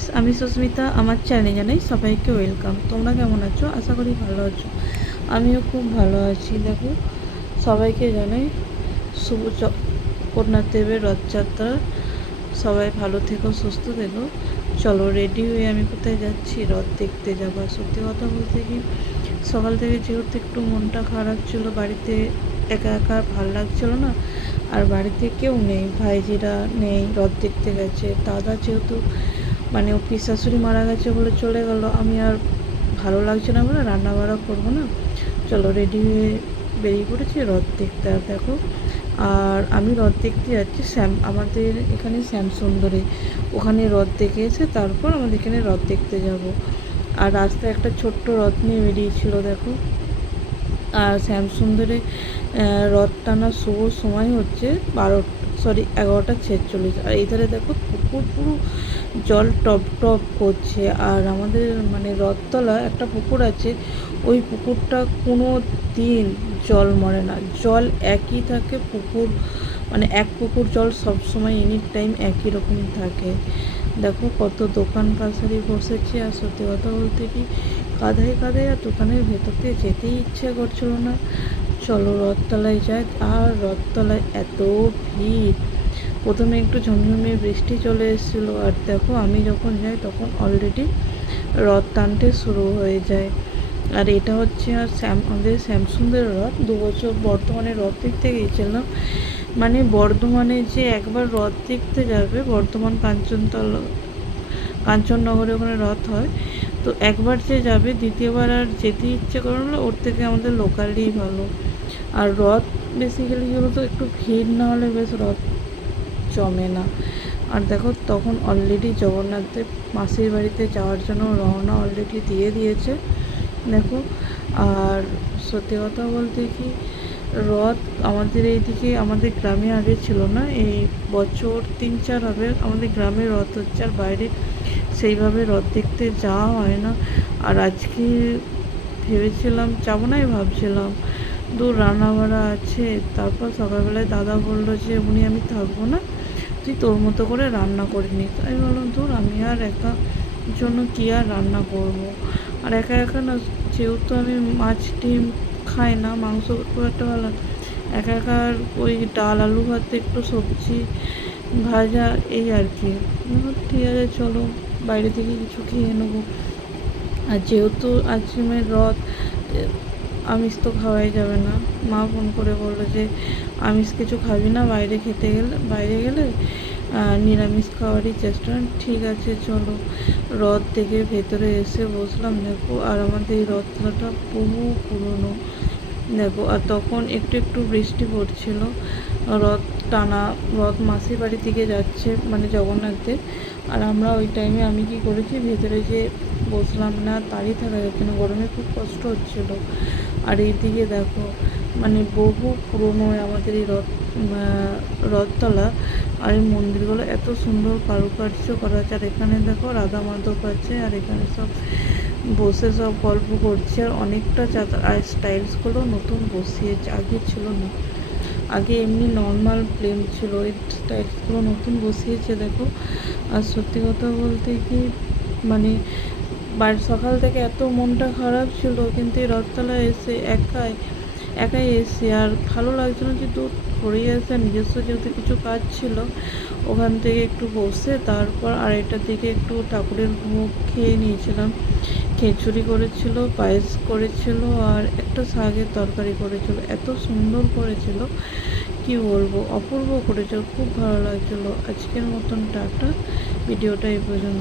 Guys, আমি সুস্মিতা। আমার চ্যানেলে জানাই সবাইকে ওয়েলকাম। তোমরা কেমন আছো? আশা করি ভালো আছো। আমিও খুব ভালো আছি। দেখো, সবাইকে জানাই শুভ জগন্নাথ দেবের রথযাত্রা। সবাই ভালো থেকো, সুস্থ থেকো। চলো, রেডি হয়ে আমি কোথায় যাচ্ছি? রথ দেখতে যাবো। সত্যি কথা বলতে কি, সকাল থেকে যেহেতু একটু মনটা খারাপ ছিল, বাড়িতে একা একা ভাল লাগছিল না। আর বাড়িতে কেউ নেই, ভাইজিরা নেই, রথ দেখতে গেছে। দাদা যেহেতু মানে ও পিসশাশুড়ি মারা গেছে বলে চলে গেল, আমি আর ভালো লাগছে না বলে রান্না বাড়া করবো না। চলো, রেডি হয়ে বেরিয়ে পড়েছি রথ দেখতে। আর দেখো, আর আমি রথ দেখতে যাচ্ছি আমাদের এখানে শ্যামসুন্দরে। ওখানে রথ দেখে এসে তারপর আমাদের এখানে রথ দেখতে যাব। আর রাস্তায় একটা ছোট্ট রথ নিয়ে বেরিয়েছিল দেখো। আর শ্যামসুন্দরে রথ টানার শুভ সময় হচ্ছে 11:46। আর এই ধারে দেখো পুকুর, পুরো জল টপ টপ করছে। আর আমাদের মানে রথতলা একটা পুকুর আছে, ওই পুকুরটা কোনো দিন জল মরে না, জল একই থাকে। পুকুর মানে এক পুকুর জল সবসময় এনি টাইম একই রকম থাকে। দেখো কত দোকান পাশারি বসেছে। আর সত্যি কথা বলতে কি, কাঁধায় কাঁধায় আর দোকানের ভেতর দিয়ে যেতেই ইচ্ছে করছিল না। চলো রথতলায় যাই। আর রথতলায় এত ভিড়। প্রথমে একটু ঝমঝমিয়ে বৃষ্টি চলে এসেছিলো। আর দেখো, আমি যখন যাই তখন অলরেডি রথ টানতে শুরু হয়ে যায়। আর এটা হচ্ছে আর আমাদের শ্যামসুন্দর রথ। 2 বছর বর্ধমানে রথ দেখতে গিয়েছিলাম। মানে বর্ধমানে যে একবার রথ দেখতে যাবে, বর্ধমান কাঞ্চননগরে ওখানে রথ হয়, তো একবার যে যাবে দ্বিতীয়বার আর যেতে ইচ্ছে করে না। ওর থেকে আমাদের লোকালই ভালো। আর রথ বেসিক্যালি হলো তো একটু ভিড় না হলে বেশ রথ জমে না। আর দেখো, তখন অলরেডি জগন্নাথদেব মাসির বাড়িতে যাওয়ার জন্য রওনা অলরেডি দিয়ে দিয়েছে দেখো। আর সত্যি কথা বলতে কি, রথ আমাদের এইদিকে আমাদের গ্রামে আগে ছিল না। এই বছর 3-4 হবে আমাদের গ্রামে রথ হচ্ছে। আর বাইরে সেইভাবে রথ দেখতে যাওয়া হয় না। আর আজকে ভেবেছিলাম যাবো নাই, ভাবছিলাম দূর রান্না বাড়া আছে। তারপর সকালবেলায় দাদা বললো যে আমি থাকবো না, তুই তোর মতো করে রান্না করে নি। তাই বললাম দূর, আমি আর একা জন্য কী আর রান্না করবো। আর একা একা না, যেহেতু আমি মাছ ডিম খাই না, মাংস খুব একটা ভালো, একা একা ওই ডাল আলু ভাত একটু সবজি ভাজা এই আর কি। ঠিক আছে চলো, বাইরে থেকে কিছু খেয়ে নেবো। আর যেহেতু আজকের রথ, আমিষ তো খাওয়াই যাবে না। মা ফোন করে বললো যে আমিষ কিছু খাবি না, বাইরে গেলে নিরামিষ খাওয়ারই চেষ্টা। ঠিক আছে চলো, রথ থেকে ভেতরে এসে বসলাম দেখো। আর আমাদের এই রথটা বহু পুরনো দেখো। আর তখন একটু একটু বৃষ্টি পড়ছিল। রথ মাসির বাড়ি থেকে যাচ্ছে, মানে জগন্নাথদের। আর আমরা ওই টাইমে আমি কি করেছি, ভেতরে যে বসলাম না, দাঁড়িয়ে থাকা যাচ্ছে না, গরমে খুব কষ্ট হচ্ছিলো। আর এইদিকে দেখো, মানে বহু পুরনো আমাদের এই রথতলা। আর এই মন্দিরগুলো এত সুন্দর কারুকার্য করা আছে। আর এখানে দেখো রাধা মাধব আছে। আর এখানে সব বসে সব গল্প করছে। আর অনেকটা চাদর আর স্টাইলসগুলো নতুন বসিয়েছে, আগে ছিল না। আগে এমনি নর্মাল প্লেন ছিল, এই স্টাইলসগুলো নতুন বসিয়েছে দেখো। আর সত্যি কথা বলতে কি, মানে সকাল থেকে এত মনটা খারাপ ছিল, কিন্তু এই রথতলায় এসে একাই এসে আর ভালো লাগছিল যে দূর ঘুরেই আসে। নিজস্ব যেহেতু কিছু কাজ ছিল, ওখান থেকে একটু বসে তারপর আড়াইটার দিকে একটু ঠাকুরের ভোগ খেয়ে নিয়েছিলাম। খিচুড়ি করেছিল, পায়েস করেছিল, আর একটা শাকের তরকারি করেছিল। এত সুন্দর করেছিল, কি বলবো, অপূর্ব করেছিল, খুব ভালো লাগছিলো। আজকের মতন টাটা, ভিডিওটা এই পর্যন্ত।